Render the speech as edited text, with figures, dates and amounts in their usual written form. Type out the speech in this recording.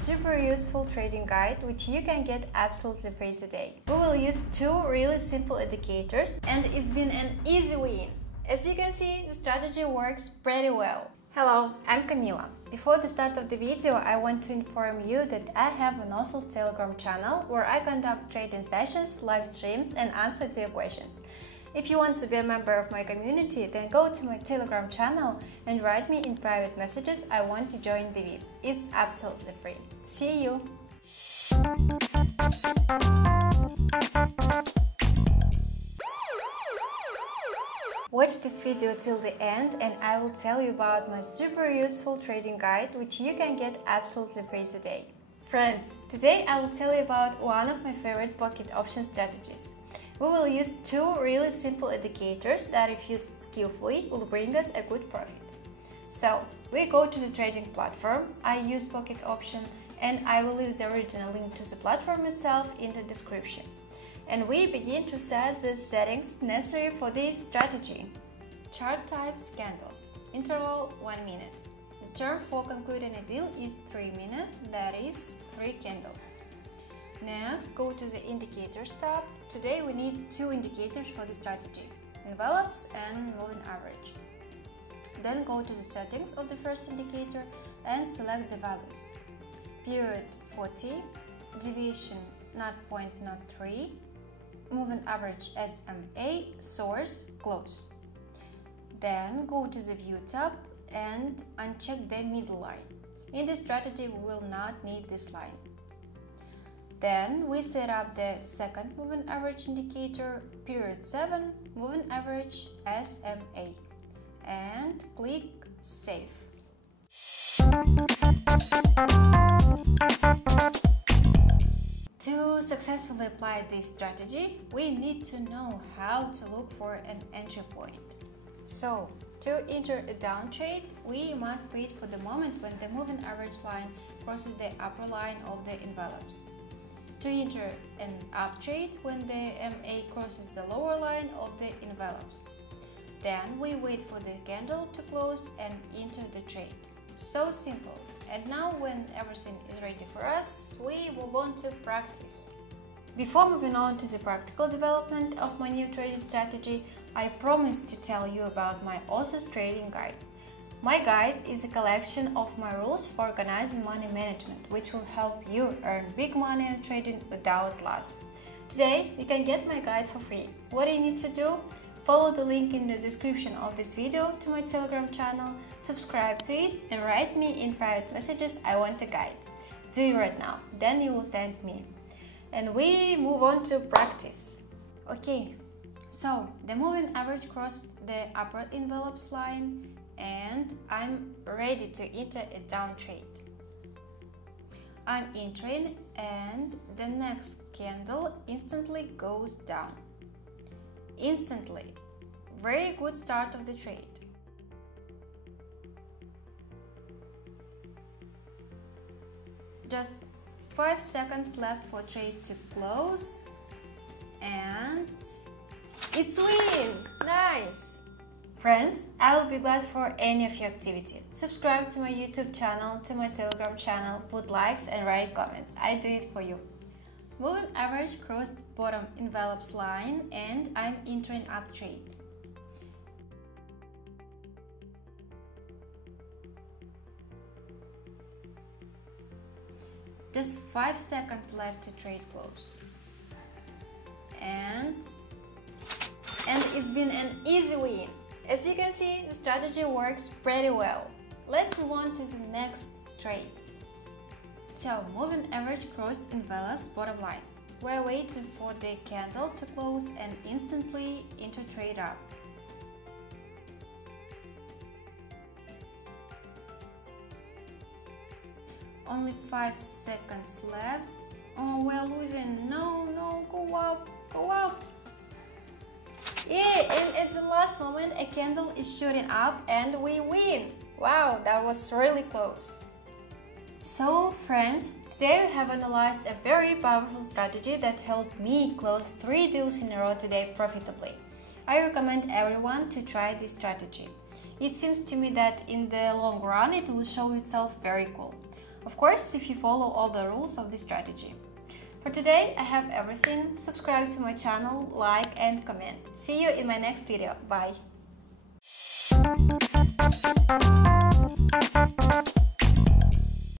super useful trading guide which you can get absolutely free today. We will use two really simple indicators and it's been an easy win. As you can see, the strategy works pretty well. Hello, I'm Camila. Before the start of the video, I want to inform you that I have an awesome Telegram channel where I conduct trading sessions, live streams and answer to your questions. If you want to be a member of my community, then go to my Telegram channel and write me in private messages I want to join the VIP. It's absolutely free. See you! Watch this video till the end and I will tell you about my super useful trading guide which you can get absolutely free today. Friends, today I will tell you about one of my favorite pocket option strategies. We will use two really simple indicators that if used skillfully will bring us a good profit. So, we go to the trading platform, I use pocket option and I will leave the original link to the platform itself in the description. And we begin to set the settings necessary for this strategy. Chart types candles, interval 1 minute. The term for concluding a deal is 3 minutes, that is 3 candles. Next, go to the indicators tab. Today we need two indicators for the strategy, envelopes and moving average. Then go to the settings of the first indicator and select the values. Period 40, deviation 0.03, moving average SMA, source, close. Then go to the view tab and uncheck the middle line. In this strategy we will not need this line. Then we set up the second moving average indicator, period 7, moving average SMA, and click Save. To successfully apply this strategy, we need to know how to look for an entry point. So, to enter a down trade, we must wait for the moment when the moving average line crosses the upper line of the envelopes. To enter an up trade when the MA crosses the lower line of the envelopes. Then we wait for the candle to close and enter the trade. So simple. And now when everything is ready for us, we move on to practice. Before moving on to the practical development of my new trading strategy, I promised to tell you about my awesome trading guide. My guide is a collection of my rules for organizing money management, which will help you earn big money on trading without loss. Today, you can get my guide for free. What do you need to do? Follow the link in the description of this video to my Telegram channel, subscribe to it and write me in private messages I want a guide. Do it right now, then you will thank me. And we move on to practice. Okay, so the moving average crossed the upper envelopes line and I'm ready to enter a down trade. I'm entering and the next candle instantly goes down. Instantly. Very good start of the trade. Just 5 seconds left for trade to close and it's win! Nice! Friends, I will be glad for any of your activity. Subscribe to my YouTube channel, to my Telegram channel, put likes and write comments. I do it for you. Moving average crossed bottom envelopes line and I'm entering up trade. Just 5 seconds left to trade close. And it's been an easy win. As you can see, the strategy works pretty well. Let's move on to the next trade. So, moving average crossed envelopes bottom line. We're waiting for the candle to close and instantly enter trade up. Only 5 seconds left. Oh, we're losing. No, go up, go up. Yeah, and at the last moment a candle is shooting up and we win. Wow, that was really close. So friends, today we have analyzed a very powerful strategy that helped me close 3 deals in a row today profitably. I recommend everyone to try this strategy. It seems to me that in the long run it will show itself very cool. Of course, if you follow all the rules of this strategy. For today, I have everything. Subscribe to my channel, like and comment. See you in my next video. Bye!